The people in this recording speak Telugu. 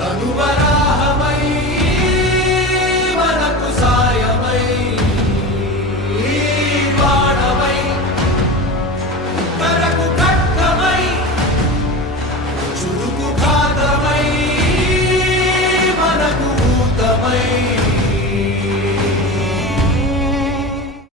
தனுவரா